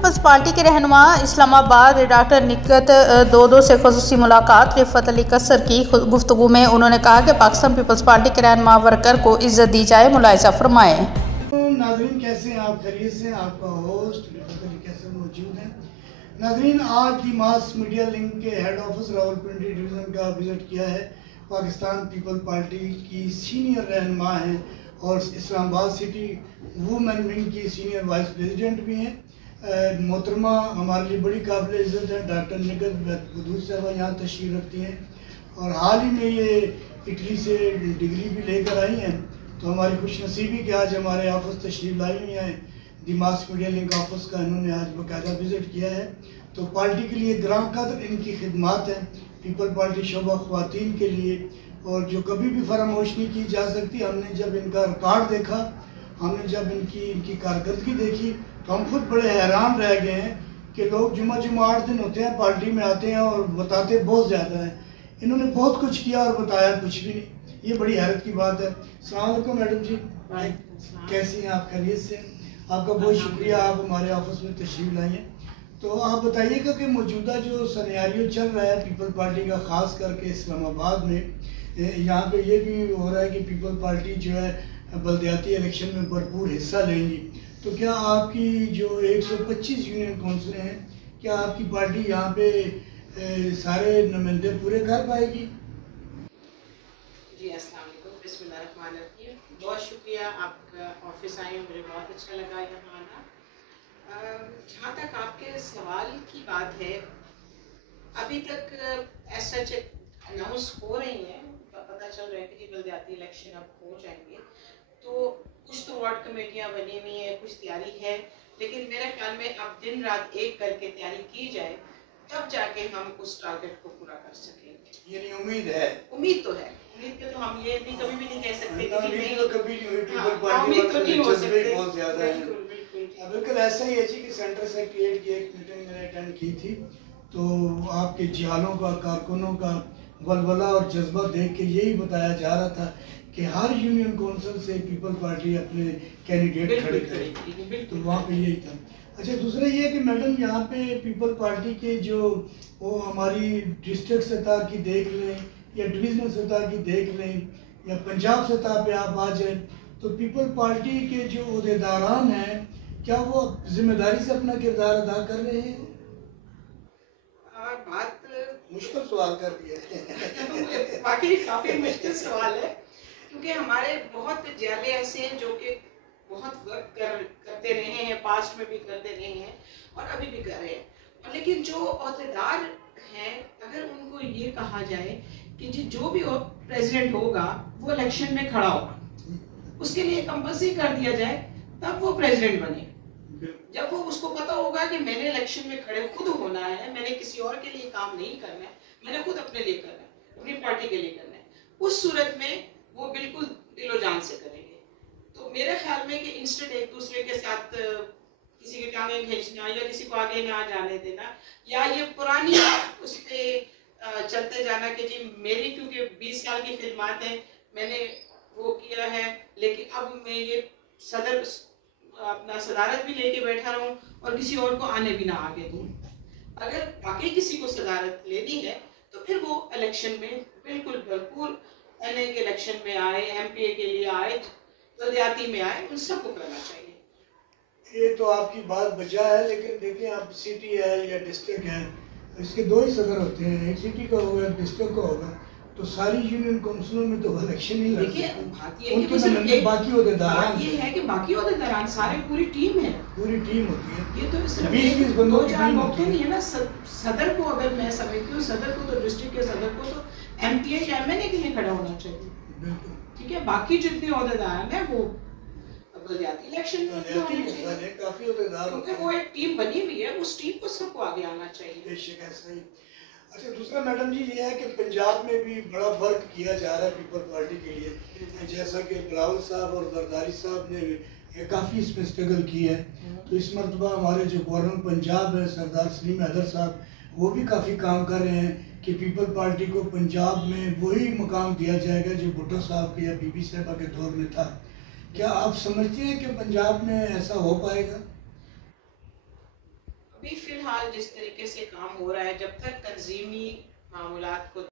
Peoples party के रहनुमा Islamabad doctor Nikhat दोदो से खुसूसी मुलाकात। रिफत अली कसर की गुफ्तगू में उन्होंने कहा कि पाकिस्तान पीपल्स पार्टी के रहनुमा वर्कर को इज्जत दी जाए। मुलाहिजा फरमाएं। नाज़रीन कैसे हैं आप? खैरियत से? आपका होस्ट रिफत अली कसर मौजूद है। नाज़रीन आज दी मास मीडिया लिंक के हेड ऑफिस रावलपिंडी डिवीज़न का विज़िट किया है। पाकिस्तान पीपल पार्टी की सीनियर रहनुमा हैं और इस्लामाबाद सिटी वुमेन विंग की सीनियर वाइस प्रेसिडेंट भी हैं। मोहतरमा हमारे लिए बड़ी काबिल इज़्ज़त है, डॉक्टर निकत दोदो साहबा यहाँ तशरीफ़ रखती हैं और हाल ही में ये इटली से डिग्री भी लेकर आई हैं। तो हमारी खुशनसीबी कि आज हमारे ऑफिस तशरीफ़ लाई हुई हैं। दी मास मीडिया लिंक ऑफिस का इन्होंने आज बाकायदा विज़िट किया है। तो पार्टी के लिए ग्रां कदर इनकी खिदमात हैं, पीपल पार्टी शोबा ख़वातीन के लिए, और जो कभी भी फरामोश नहीं की जा सकती। हमने जब इनका रिकॉर्ड देखा, हमने जब इनकी कारकर्दगी देखी तो हम खुद बड़े हैरान रह गए हैं कि लोग जुमा 8 दिन होते हैं पार्टी में आते हैं और बताते बहुत ज़्यादा हैं। इन्होंने बहुत कुछ किया और बताया कुछ भी नहीं, ये बड़ी हैरत की बात है। अस्सलाम वालेकुम मैडम जी, कैसी हैं आप? खैरियत से? आपका बहुत शुक्रिया, आप हमारे ऑफिस में तशरीफ़ लाई हैं। तो आप बताइएगा कि मौजूदा जो सिनेरियो चल रहा है पीपल पार्टी का, ख़ास करके इस्लामाबाद में, यहाँ पे ये भी हो रहा है कि पीपल पार्टी जो है बल्दियाती इलेक्शन में भरपूर हिस्सा लेंगी। तो क्या आपकी जो 125 यूनियन काउंसिलें हैं, क्या आपकी पार्टी यहाँ पे सारे नुमाइंदे पूरे कर पाएगी? जी अस्सलाम वालेकुम, बिस्मिल्लाहिर्रहमानिर्रहीम। बहुत शुक्रिया, आपका ऑफिस आए, मुझे बहुत अच्छा लगा यहाँ आना। जहाँ तक आपके सवाल की बात है, अभी तक ऐसा अनाउंस हो रही हैं, पता चल रहा है कि बल्दियाती इलेक्शन अब हो जाएंगे। तो कुछ तो वार्ड कमेटियाँ बनी हुई हैं, कुछ तैयारी है, लेकिन मेरे ख्याल में अब दिन रात एक करके तैयारी की जाए तब जाके हम उस टारगेट को पूरा कर सकेंगे। ये उम्मीद है? उम्मीद तो है, उम्मीद के तो हम ये नहीं कभी भी नहीं कह सकते कि नहीं, तो कभी नहीं हुई। पीपल हाँ, पार्टी तो नहीं हो सकते। बहुत ज़्यादा है। बिल्कुल ऐसा ही है जी कि सेंट्रल सेक्रेटरीट की एक मीटिंग मैंने अटेंड की थी, तो आपके जियालों का, कारकुनों का वलवला और जज्बा देख के यही बताया जा रहा था कि हर यूनियन काउंसिल से पीपल पार्टी अपने कैंडिडेट खड़े करे। तो वहाँ पे यही था। अच्छा, दूसरा ये है कि मैडम यहाँ पे पीपल पार्टी के जो वो हमारी डिस्ट्रिक्ट सतह की देख लें या डिविजनल सतह की देख लें या पंजाब सतह पे आप आ जाएँ, तो पीपल पार्टी के जो अहदेदारान हैं, क्या वो जिम्मेदारी से अपना किरदार अदा कर रहे हैं? बात मुश्किल सवाल कर दिया वाकई काफ़ी मुश्किल सवाल है, क्योंकि हमारे बहुत जिले ऐसे हैं जो कि बहुत वर्क करते रहे हैं, पास्ट में भी करते रहे हैं और अभी भी कर रहे हैं। लेकिन जो अहदेदार हैं, अगर उनको ये कहा जाए कि जी जो भी प्रेसिडेंट होगा वो इलेक्शन में खड़ा होगा, उसके लिए कंपल्सरी कर दिया जाए, तब वो प्रेसिडेंट बने। जब वो उसको पता होगा कि मैंने इलेक्शन में खड़े खुद होना है, मैंने किसी और के लिए काम नहीं करना है, मैंने खुद अपने लिए करना है, अपनी पार्टी के लिए करना है, उस सूरत में वो बिल्कुल दिलो जान से करेंगे। तो मेरे ख्याल में कि इंस्टेंट एक दूसरे के साथ किसी के टांगे खींचना या किसी को आगे ना जाने देना, या ये पुरानी उस पर चलते जाना कि जी मेरी क्योंकि 20 साल की खिदमत है, मैंने वो किया है, लेकिन अब मैं ये अपना सदारत भी लेके बैठा रहूं और किसी और को आने भी ना आगे दूं। अगर वाकई किसी को सदारत लेनी है तो फिर वो इलेक्शन में बिल्कुल भरपूर एनए के इलेक्शन में आए, एमपीए के लिए आए, बल्दियाती में आए, उन सबको करना चाहिए। ये तो आपकी बात बचा है, लेकिन देखिए आप सिटी है या डिस्ट्रिक्ट है, इसके दो ही सदर होते हैं, एक सिटी का होगा एक डिस्ट्रिक्ट का होगा। तो सारी यूनियन काउंसिलों में तो इलेक्शन ही लड़ सकते हैं। बाकी अहदेदार बाकी अहदेदार सारे पूरी टीम है, पूरी टीम होती है। ये तो सिर्फ 20 बंदों की टीम होती नहीं है ना। सदर को अगर मैं समझती हूँ, सदर को तो डिस्ट्रिक्ट के सदर को तो एमपीए या एमएनए के लिए खड़ा होना चाहिए, ठीक है। बाकी जितने अहदेदार हैं वो बल्दियाती इलेक्शन में काफी अहदेदार होते हैं, वो एक टीम बनी हुई है, उस टीम को सबको आगे आना चाहिए। बेशक ऐसा ही। अच्छा, दूसरा मैडम जी ये है कि पंजाब में भी बड़ा वर्क किया जा रहा है पीपल पार्टी के लिए, जैसा कि बिलावल साहब और जरदारी साहब ने काफ़ी इसमें स्ट्रगल की है। तो इस मरतबा हमारे जो गवर्नर पंजाब है सरदार सलीम हैदर साहब, वो भी काफ़ी काम कर रहे हैं कि पीपल पार्टी को पंजाब में वही मकाम दिया जाएगा जो भुट्टो साहब के या बीबी साहबा के दौर में था। क्या आप समझते हैं कि पंजाब में ऐसा हो पाएगा? अभी फिलहाल जिस तरीके से काम हो रहा है, जब तक तंजीमी मामूलात को